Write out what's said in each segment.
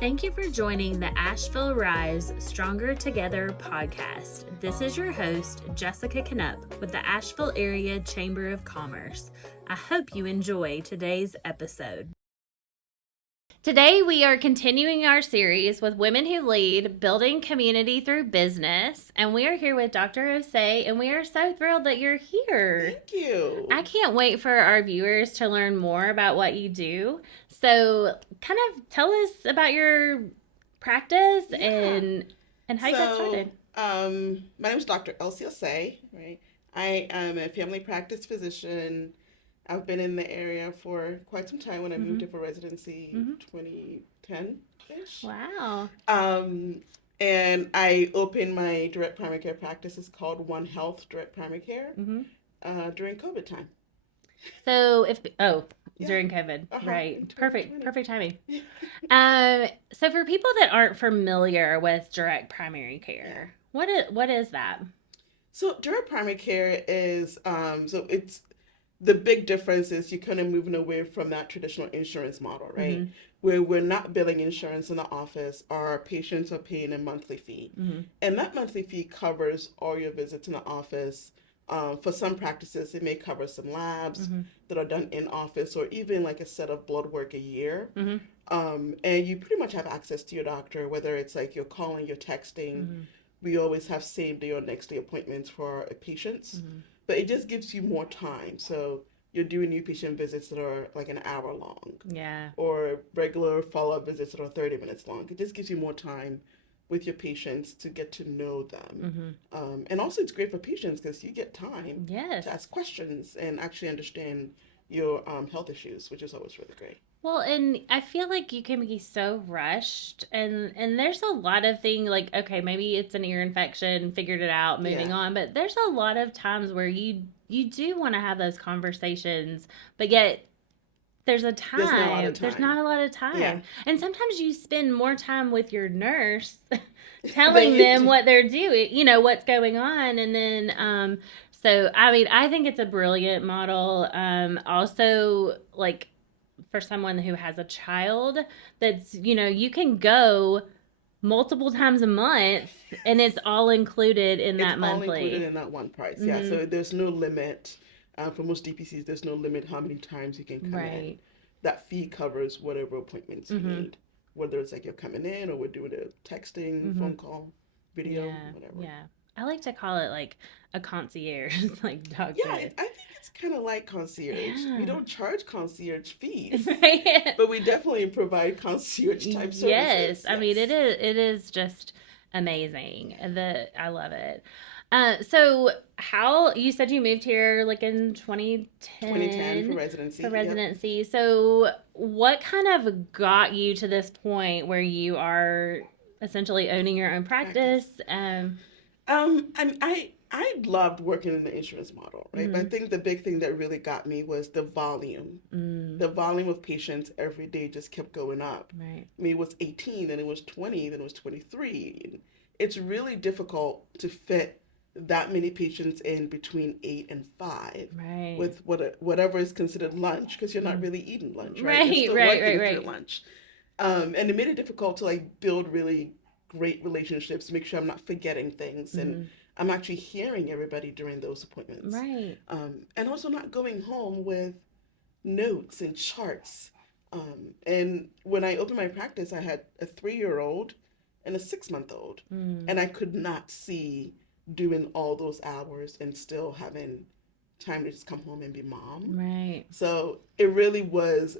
Thank you for joining the Asheville Rise Stronger Together podcast. This is your host, Jessica Knupp with the Asheville Area Chamber of Commerce. I hope you enjoy today's episode. Today, we are continuing our series with Women Who Lead, Building Community Through Business. And we are here with Dr. Osei, and we are so thrilled that you're here. Thank you. I can't wait for our viewers to learn more about what you do. So, kind of tell us about your practice and how you got started. My name is Dr. Elsie Osei, right? I am a family practice physician. I've been in the area for quite some time when I moved here for residency 2010-ish. Wow. And I opened my direct primary care practice. It's called One Health Direct Primary Care during COVID time. So during COVID, right? Perfect timing. So for people that aren't familiar with direct primary care, what is that? So direct primary care is it's the big difference is you're kind of moving away from that traditional insurance model, right? Where we're not billing insurance in the office, our patients are paying a monthly fee, and that monthly fee covers all your visits in the office. For some practices, it may cover some labs that are done in office, or even like a set of blood work a year. And you pretty much have access to your doctor, whether it's like you're calling, you're texting. We always have same day or next day appointments for our patients, but it just gives you more time. So you're doing new patient visits that are like an hour long, or regular follow-up visits that are 30 minutes long. It just gives you more time with your patients to get to know them. And also it's great for patients because you get time to ask questions and actually understand your health issues, which is always really great. Well, and I feel like you can be so rushed, and there's a lot of things like, okay, maybe it's an ear infection, figured it out, moving on, but there's a lot of times where you do want to have those conversations, but yet there's not a lot of time. And sometimes you spend more time with your nurse telling them what they're doing, what's going on. And then, so, I mean, I think it's a brilliant model. Also, like, for someone who has a child that's, you can go multiple times a month and it's all included in that monthly. It's all included in that one price. Yeah, so there's no limit. For most DPCs, there's no limit how many times you can come in. That fee covers whatever appointments you need, whether it's like you're coming in or we're doing a texting, phone call, video, whatever. Yeah. I like to call it like a concierge, like doctor. Yeah, I think it's kind of like concierge. Yeah. We don't charge concierge fees, right? But we definitely provide concierge type services. Yes, I mean it is just amazing. I love it. So how you said you moved here like in 2010 for residency. Yep. So what kind of got you to this point where you are essentially owning your own practice? I loved working in the insurance model, right? But I think the big thing that really got me was the volume. The volume of patients every day just kept going up. Right. I mean, it was 18, then it was 20, then it was 23. It's really difficult to fit that many patients in between 8 and 5, right, with whatever is considered lunch, because you're not really eating lunch, right? Right, you're still right, working right, through lunch. And it made it difficult to like build really great relationships, make sure I'm not forgetting things, and I'm actually hearing everybody during those appointments. Right. And also not going home with notes and charts. And when I opened my practice, I had a 3-year-old and a 6-month-old, and I could not see doing all those hours and still having time to just come home and be mom. Right. So it really was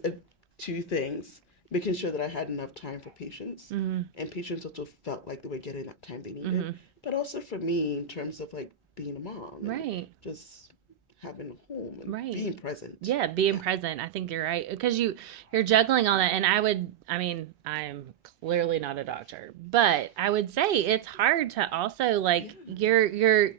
two things: making sure that I had enough time for patients, and patients also felt like they were getting that time they needed, but also for me in terms of like being a mom, right? Just having a home and being present. Yeah, being present. I think you're right, because you're juggling all that. And I'm clearly not a doctor, but I would say it's hard to also like you're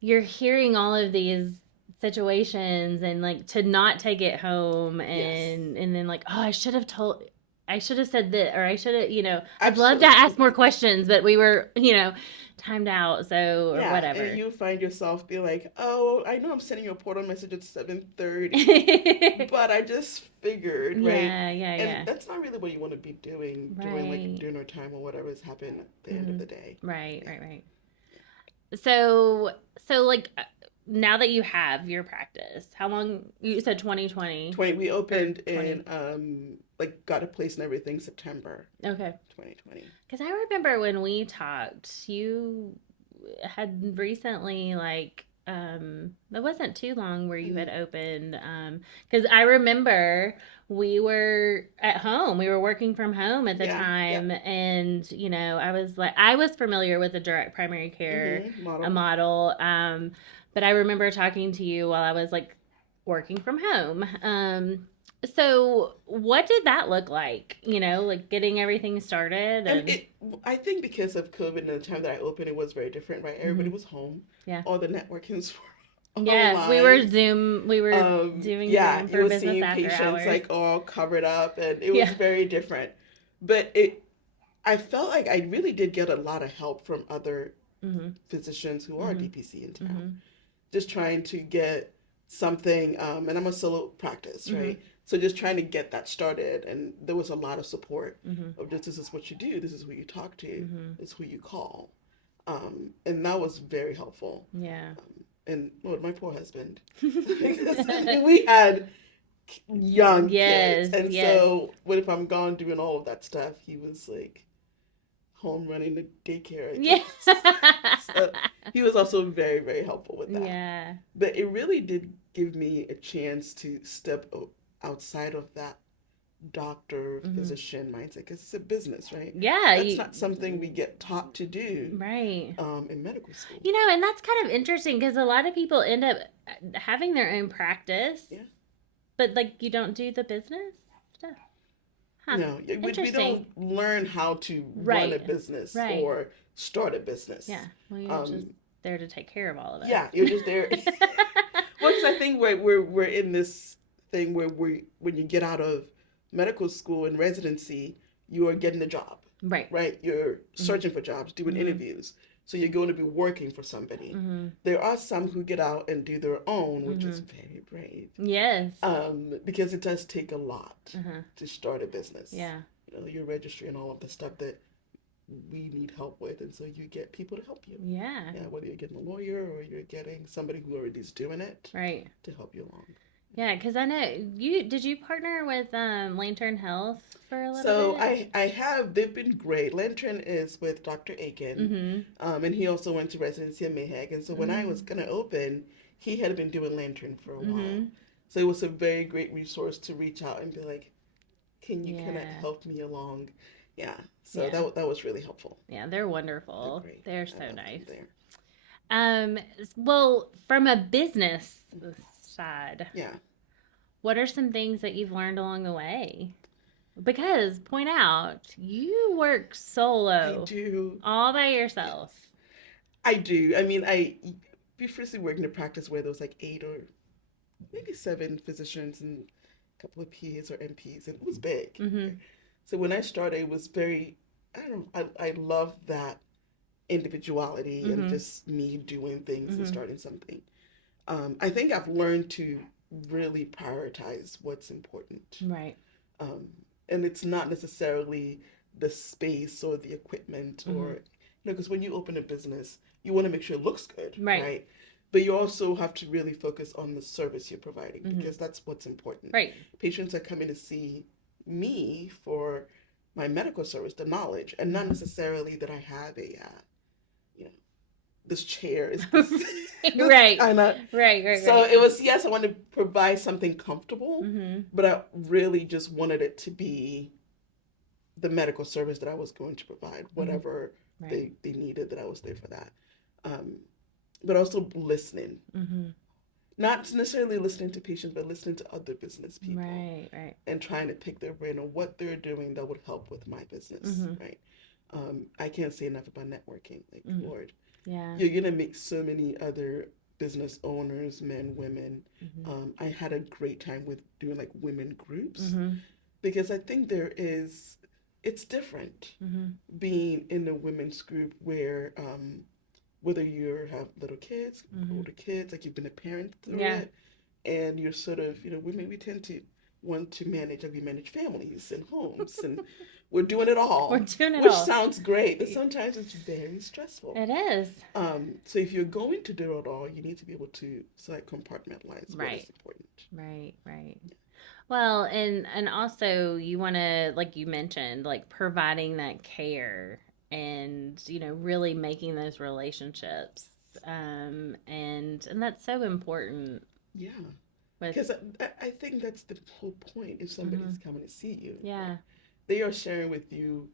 hearing all of these situations and like to not take it home and then like, oh, I should have told I should have said that, or I should have, I'd love to Absolutely. ask more questions, but we were, timed out, so, or Yeah, and whatever. you find yourself be like, oh, I know I'm sending you a portal message at 7:30, but I just figured, right? Yeah, yeah, And yeah. that's not really what you want to be doing during like Right. dinner time or whatever is happening at the end of Hmm. the day. Right, Yeah. right, right. So, so like now that you have your practice, how long you said 2020 We or opened 20? in like got a place and everything September Okay. 2020. Because I remember when we talked, you had recently it wasn't too long where you had Mm-hmm. opened because I remember we were at home, we were working from home at the Yeah, yeah. time, and I was familiar with the direct primary care Mm-hmm. a Model. model, but I remember talking to you while I was like working from home. So what did that look like? Like getting everything started And and I think because of COVID and the time that I opened, it was very different, right? Everybody mhm. was home. Yeah. All the networkings were Yeah, online. We were doing Yeah, Zoom you for were business seeing after patients hours. like all covered up, and it was Yeah. very different. But I felt like I really did get a lot of help from other Mhm. physicians who are Mhm. DPC in town, Mhm. just trying to get something. And I'm a solo practice, Mhm. right? So just trying to get that started, and there was a lot of support Mhm. of just this is what you do, this is who you talk to, Mhm. this is who you call, and that was very helpful. Yeah. And Lord, my poor husband, because I mean, we had young kids, Yes, and yes. so what if I'm gone doing all of that stuff? He was like home running the daycare, I Yeah. guess. So he was also very, very helpful with that. Yeah. But it really did give me a chance to step outside of that doctor Mhm. physician mindset because it's a business, right? Yeah, That's not something we get taught to do right. in medical school. And that's kind of interesting because a lot of people end up having their own practice, Yeah. but like you don't do the business stuff. Huh. No, we Interesting. don't learn how to run a Right. business Right. or start a business. Yeah. Well, you're just Um, there to take care of all of us. yeah, you're just there. Well, because I think we're in this thing where we when you get out of medical school and residency, you are getting a job, Right. right? You're Mhm. searching for jobs, doing Mhm. interviews. So you're going to be working for somebody. Mhm. There are some who get out and do their own, which is Mhm. very brave, Yes. because it does take a lot Uh-huh. to start a business. Yeah. Your registry and all of the stuff that we need help with, and so you get people to help you. Yeah. Yeah, whether you're getting a lawyer or you're getting somebody who already is doing it Right. to help you along. Yeah, because I know you partner with Lantern Health for a little So bit? I have they've been great. Lantern is with Dr. Aiken, Mm-hmm. and he also went to residency at Mayheg. And so when I was Mm-hmm. gonna open, he had been doing Lantern for a Mm-hmm. while. So it was a very great resource to reach out and be like, "Can you kind of Yeah. help me along?" Yeah. So Yeah. that was really helpful. Yeah, they're They're wonderful. great. They're I so love them nice. there. Well, from a business side, Yeah, what are some things that you've learned along the way? Because point out, you work I solo do. all by Yes, yourself. I do. I mean, I previously worked in a practice where there was like 8 or maybe 7 physicians and a couple of PAs or MPs, and it was big. Mm-hmm. So when I started, it was very, I don't know, I love that individuality and Mm-hmm. just me doing things and Mm-hmm. starting something. I think I've learned to really prioritize what's important. Right. Um, and it's not necessarily the space or the equipment Mm-hmm. or, because when you open a business, you want to make sure it looks good, Right. right? But you also have to really focus on the service you're providing Mm-hmm. because that's what's important. Right. Patients are coming to see me for my medical service, the knowledge, and not necessarily that I have you know, this chair is this, this Right. kind of. Right. Right. So Right. it was, yes, I wanted to provide something comfortable, Mm-hmm. but I really just wanted it to be the medical service that I was going to provide, Mm-hmm. whatever Right. they needed, that I was there for that. Um, but also listening, Mm-hmm. not necessarily listening to patients, but listening to other business people Right. Right. and trying to pick their brain on what they're doing that would help with my business, Mm-hmm. right? I can't say enough about networking. Like, Mm-hmm. Lord, Yeah. you're gonna meet so many other business owners, men, women. Mm-hmm. I had a great time with doing like women groups. Mm-hmm. because I think it's different being in a women's group where whether you have little kids, older kids, like you've been a parent through it, and you're sort of, we tend to want to manage, like we manage families and homes, and we're doing it all. We're doing it which all. sounds great, but sometimes it's very stressful. It is. So if you're going to do it all, you need to be able to compartmentalize what is important. Right. Well, and also you want to, like you mentioned, like providing that care and really making those relationships, and that's so important. Yeah, because I think that's the whole point. If somebody's coming to see you, they are sharing with you.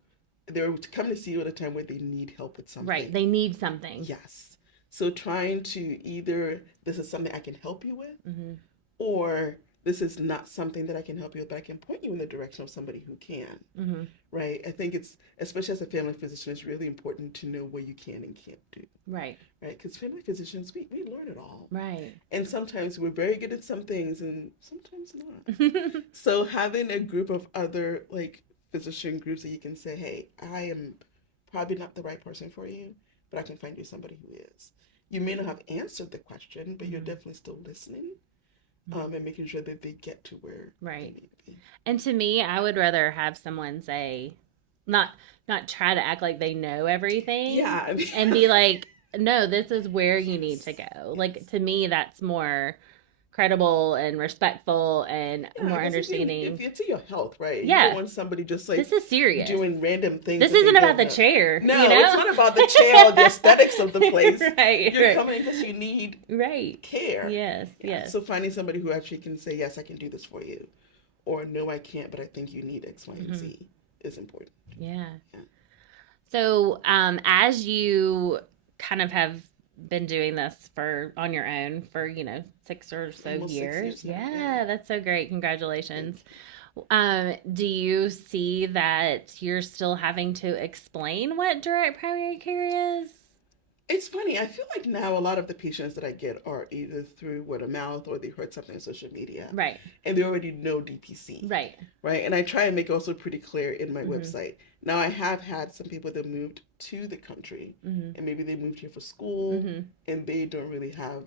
They're coming to see you at a time where they need help with something. Right, they need something. Yes. So trying to either this is something I can help you with, or this is not something that I can help you with, but I can point you in the direction of somebody who can. Right? I think it's, especially as a family physician, it's really important to know what you can and can't do. Right. Because family physicians, we learn it all. Right. And sometimes we're very good at some things and sometimes not. So having a group of other physician groups that you can say, hey, I am probably not the right person for you, but I can find you somebody who is. You may not have answered the question, but you're definitely still listening. And making sure that they get to where they need to be. And to me, I would rather have someone say, not try to act like they know everything. Yeah. And be like, no, this is where you need to go. Like, to me, that's more credible and respectful and more understanding. If it's to your health, right? Yeah. You don't want somebody just this is serious doing random things. This isn't about the chair. No, it's not about the chair or the aesthetics of the place. You're coming because you need care. Yes. So finding somebody who actually can say, yes, I can do this for you, or no, I can't, but I think you need X, Y, and Z is important. Yeah. So as you kind of have been doing this on your own for 6 or so Almost years. 6 years now, Yeah, that's so great. Congratulations. Do you see that you're still having to explain what direct primary care is? It's funny. I feel like now a lot of the patients that I get are either through word of mouth or they heard something on social media. Right. And they already know DPC. Right. Right. And I try and make it also pretty clear in my website. Now, I have had some people that moved to the country and maybe they moved here for school and they don't really have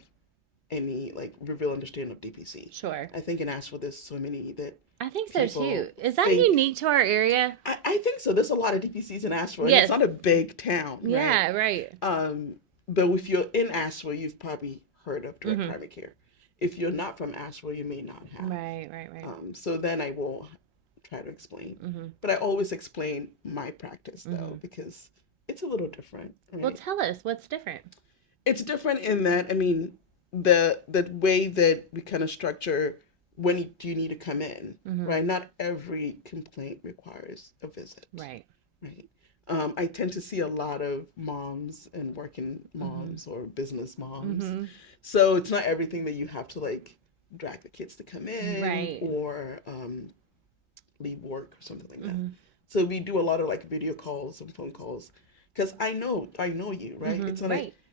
any real understanding of DPC. Sure. I think in Asheville there's so many that I think so too. Is that unique to our area? I think so. There's a lot of DPCs in Asheville. Yes. It's not a big town. Right? Yeah, right. But if you're in Asheville, you've probably heard of direct primary care. If you're not from Asheville, you may not have. Right. So then I will try to explain. But I always explain my practice though, because it's a little different. Right? Well, tell us what's different. It's different in that, the way that we kind of structure when do you need to come in, right? Not every complaint requires a visit. Right. I tend to see a lot of moms and working moms or business moms. So it's not everything that you have to drag the kids to come in or leave work or something like that. So we do a lot of video calls and phone calls because I know you, right?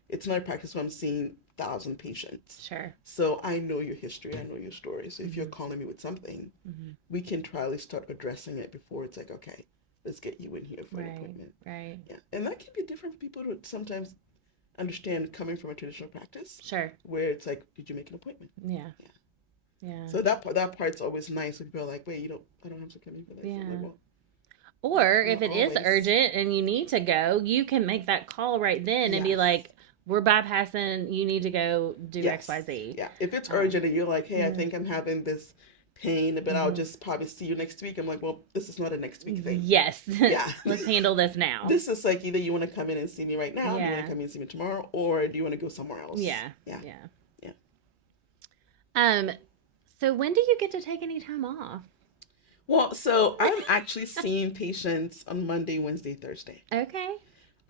It's not a practice where I'm seeing 1,000 patients. Sure. So I know your history, I know your story. So if you're calling me with something, we can try to start addressing it before it's okay, let's get you in here for an appointment. Right. Yeah. And that can be different for people to sometimes understand coming from a traditional practice. Sure. Where it's did you make an appointment? Yeah. So that part's always nice when people are like, wait, I don't have to come in for this. Yeah. Or if it is urgent and you need to go, you can make that call right then and be like, we're bypassing, you need to go do XYZ. Yeah. If it's urgent and you're like, hey, I think I'm having this pain, but I'll just probably see you next week. I'm like, well, this is not a next week thing. Yes. Yeah. Let's handle this now. This is either you want to come in and see me right now, do you want to come in and see me tomorrow, or do you want to go somewhere else? Yeah. Yeah. So when do you get to take any time off? Well, so I'm actually seeing patients on Monday, Wednesday, Thursday. Okay.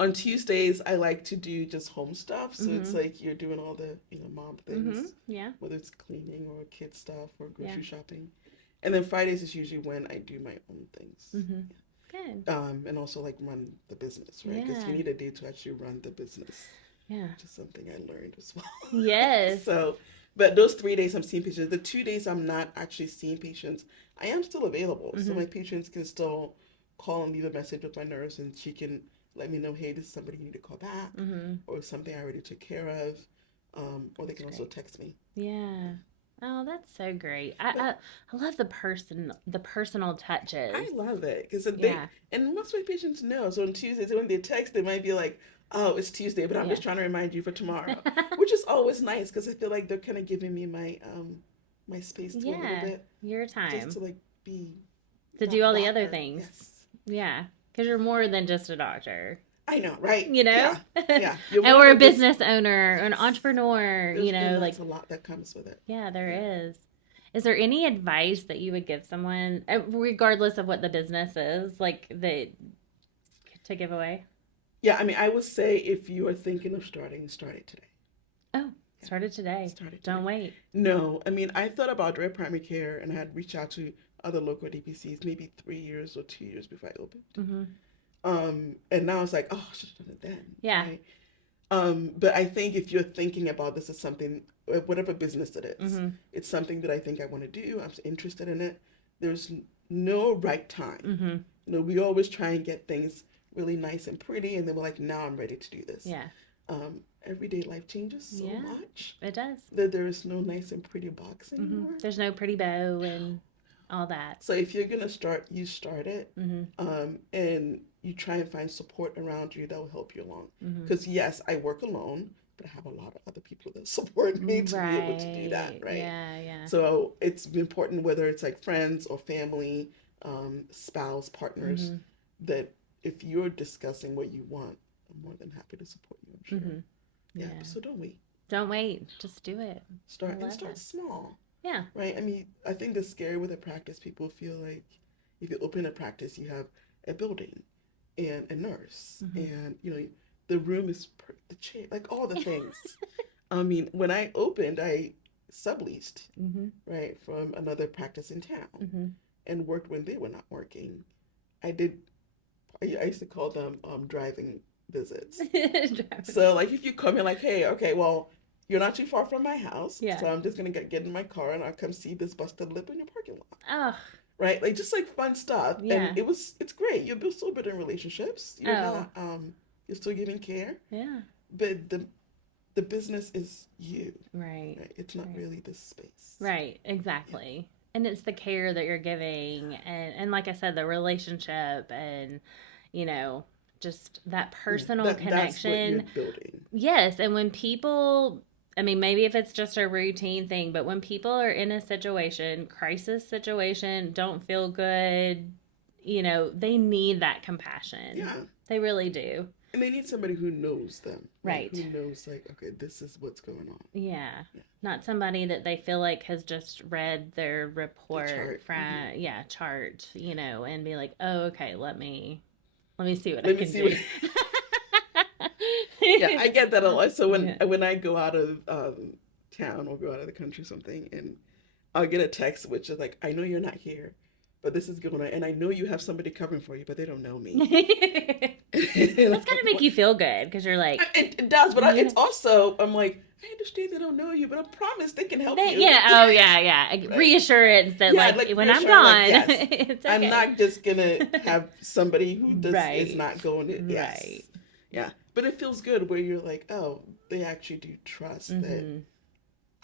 On Tuesdays, I like to do just home stuff. So it's you're doing all the, mom things. Yeah. Whether it's cleaning or kid stuff or grocery shopping. And then Fridays is usually when I do my own things. Good. And also run the business, right? Because you need a day to actually run the business. Yeah. Which is something I learned as well. Yes. So But those 3 days I'm seeing patients, the 2 days I'm not actually seeing patients, I am still available. So Mm-hmm. my patients can still call and leave a message with my nurse, and she can let me know, hey, this is somebody you need to call back, Mm-hmm. or something I already took care of. Or they That's can also great. text me. Yeah. Oh, that's so great. But I love the personal touches. I love it because Yeah. and most of my patients know. So on Tuesdays, when they text, they might be like, "Oh, it's Tuesday, but I'm Yeah. just trying to remind you for tomorrow," which is always nice because I feel like they're kind of giving me my space to a little Yeah. bit, Your just time to like be to do that all the other rocker. things. Yes, Yeah. Because you're more than just a doctor, I know, right? you know? Yeah, yeah. You're And more we're a than just business owner, an yes. entrepreneur, There's and like, that's a lot that comes with it. yeah, there Yeah. is. Is there any advice that you would give someone, regardless of what the business is, like, to give away? Yeah, I mean, I would say if you are thinking of starting, start it today. Oh, Yeah, start it today. start it today. Don't wait. No, I mean, I thought about direct primary care and I had reached out to other local DPCs maybe 3 years or 2 years before I opened. Mm-hmm. And now it's like, oh, I should have done it then, Yeah. right? But I think if you're thinking about this as something, whatever business it is, Mm-hmm. it's something that I think I want to do. I'm interested in it. There's no right time. Mm-hmm. We always try and get things really nice and pretty, and then we're like, now I'm ready to do this. Yeah. Everyday life changes so Yeah. much It does. that there is no nice and pretty box Mm-hmm. anymore. There's no pretty bow and all that. So if you're gonna start, you start it, Mm-hmm. and you try and find support around you that will help you along. Mm-hmm. Because yes, I work alone, but I have a lot of other people that support me to be able to do that, Right. right? Yeah. Yeah. So it's important whether it's like friends or family, spouse, partners, Mm-hmm. that if you're discussing what you want, I'm more than happy to support you. I'm sure. Mm-hmm. Yeah. Yeah. So don't wait. Don't wait. Just do it. Start I and love start it. small. Yeah. Right? I mean, I think the scary with a practice, people feel like if you open a practice, you have a building and a nurse, Mm-hmm. and the room is the chair, like all the things. I mean, when I opened, I subleased, Mm-hmm. right, from another practice in town, Mm-hmm. and worked when they were not working. I did. I used to call them driving visits. So like if you come in like, hey, okay, well, you're not too far from my house, Yeah. so I'm just gonna get in my car and I'll come see this busted lip in your parking lot. Oh. Right? Like just like fun stuff. Yeah. And it's great. You're still building relationships. You're Oh. not you're still giving care. Yeah. But the business is you. Right. Right? It's not Right. really the space. Right. Exactly. And it's the care that you're giving, and like I said, the relationship, and you know, just that personal That's what you're connection. building. Yes, and when people, I mean, maybe if it's just a routine thing, but when people are in a situation, crisis situation, don't feel good, they need that compassion. Yeah. They really do. And they need somebody who knows them. Right. Who knows like, okay, this is what's going on. Yeah. Yeah. Not somebody that they feel like has just read their report from Mm-hmm. chart, and be like, "Oh, okay, let me see what I Let me can see do." Yeah, I get that a lot. So Yeah. when I go out of town or go out of the country or something, and I'll get a text which is like, I know you're not here, but this is going on, and I know you have somebody covering for you, but they don't know me. That's gotta make you feel good because you're like, it does, but it's also, I'm like, I understand they don't know you, but I promise they can help you. yeah, oh yeah. Right. Reassurance that Yeah, like when I'm reassuring, gone, like, yes, it's okay. I'm not just gonna have somebody who is Right. not going to. Yes. Right. Yeah, but it feels good where you're like, oh, they actually do trust that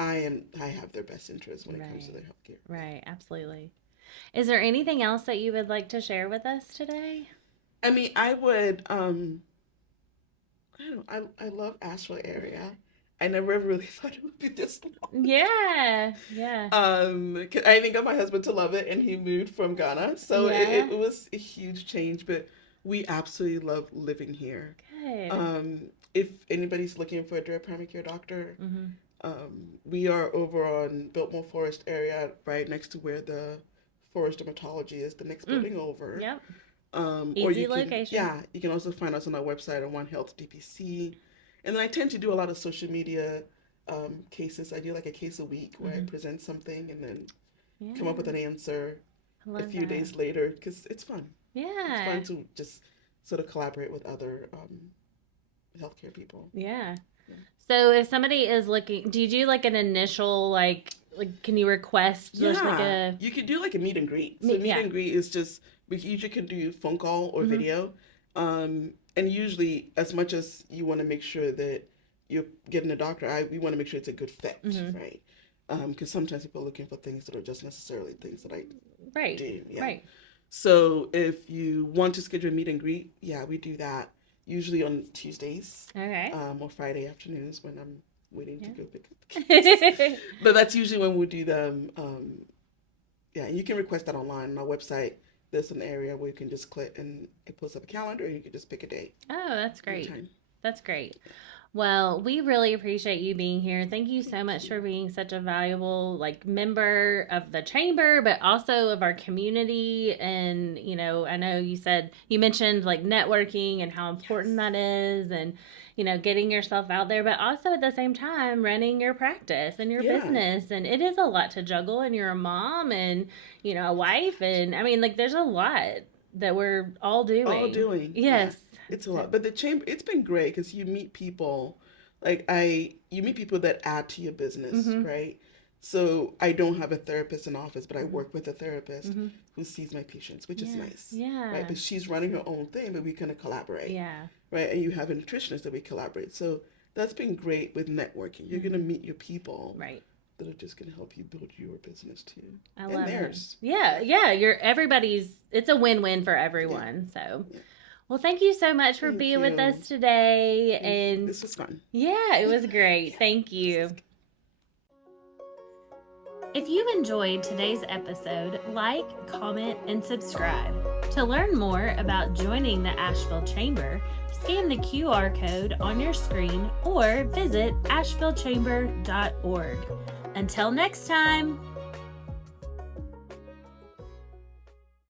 Mm-hmm. I have their best interest when it comes to Right. their healthcare. Right, absolutely. Is there anything else that you would like to share with us today? I mean, I would. I don't know. I love Asheville area. I never really thought it would be this long. Yeah. 'Cause I even got my husband to love it, and he moved from Ghana, so Yeah. it was a huge change. But we absolutely love living here. Good. If anybody's looking for a direct primary care doctor, Mm-hmm. we are over on Biltmore Forest area, right next to where the Forest Dermatology is, the next building over. Yep. Or Easy you can, location. yeah, you can also find us on our website on One Health DPC. And then I tend to do a lot of social media cases. I do like a case a week where I present something and then come up with an answer I love a few that. days later because it's fun. It's Yeah. fun to just sort of collaborate with other healthcare people. Yeah. So if somebody is looking, do you do like an initial like can you request just like a you could do like a meet and greet. So meet and greet is just we usually can do phone call or video. And usually as much as you want to make sure that you're getting a doctor, we want to make sure it's a good fit, right? Because sometimes people are looking for things that are just necessarily things that I do. Yeah. Right. So if you want to schedule a meet and greet, we do that. Usually on Tuesdays. Okay. Or Friday afternoons when I'm waiting to go pick up the kids. But that's usually when we do them. You can request that online on our website. There's an area where you can just click and it pulls up a calendar and you can just pick a date. Oh, that's great. That's great. Well, we really appreciate you being here. Thank you so much for being such a valuable member of the chamber, but also of our community. And, I know you mentioned networking and how important that is and, getting yourself out there, but also at the same time running your practice and your business. And it is a lot to juggle, and you're a mom and, a wife. And I mean, there's a lot that we're all doing. Yes. Yeah. It's a lot, but the chamber, it's been great because you meet people, you meet people that add to your business, right? So I don't have a therapist in office, but I work with a therapist who sees my patients, which is nice. Yeah. Right. But she's running her own thing, but we kind of collaborate. Yeah. Right. And you have a nutritionist that we collaborate. So that's been great with networking. You're going to meet your people. Right. That are just going to help you build your business too. I love theirs. It. Yeah. It's a win-win for everyone. Yeah. So. Yeah. Well, thank you so much for being with us today. And this was fun. Yeah, it was great. Thank you. If you enjoyed today's episode, comment, and subscribe. To learn more about joining the Asheville Chamber, scan the QR code on your screen or visit ashevillechamber.org. Until next time.